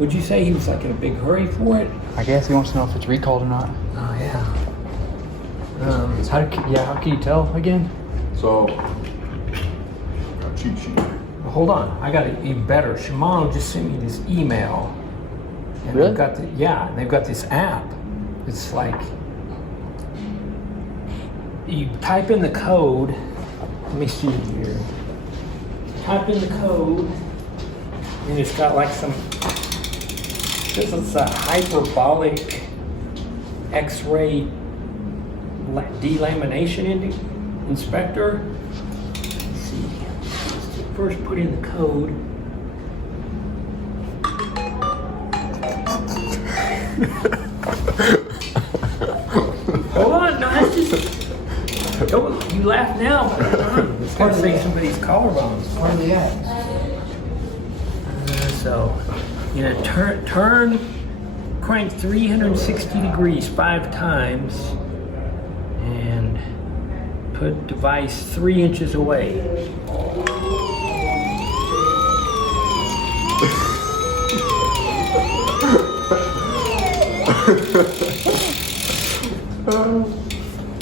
Would you say he was like in a big hurry for it? I guess he wants to know if it's recalled or not. Oh yeah. How can you tell again? So, got a cheat sheet. Hold on, I got it even better. Shimano just sent me this email, and Really? they've got this app. It's like you type in the code. Let me see here. Type in the code, and it's got like some. This is a hyperbolic X-ray delamination inspector. Let's see. Let's first put in the code. Hold on, no, that's just. Don't you laugh now, but it's gonna save somebody's collarbones. Where are they at? So, you know, turn crank 360 degrees 5 times, and put device 3 inches away.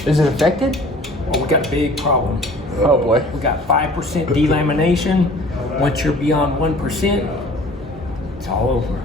Is it affected? Well, we got a big problem. Oh boy. We got 5% delamination. Once you're beyond 1%, it's all over.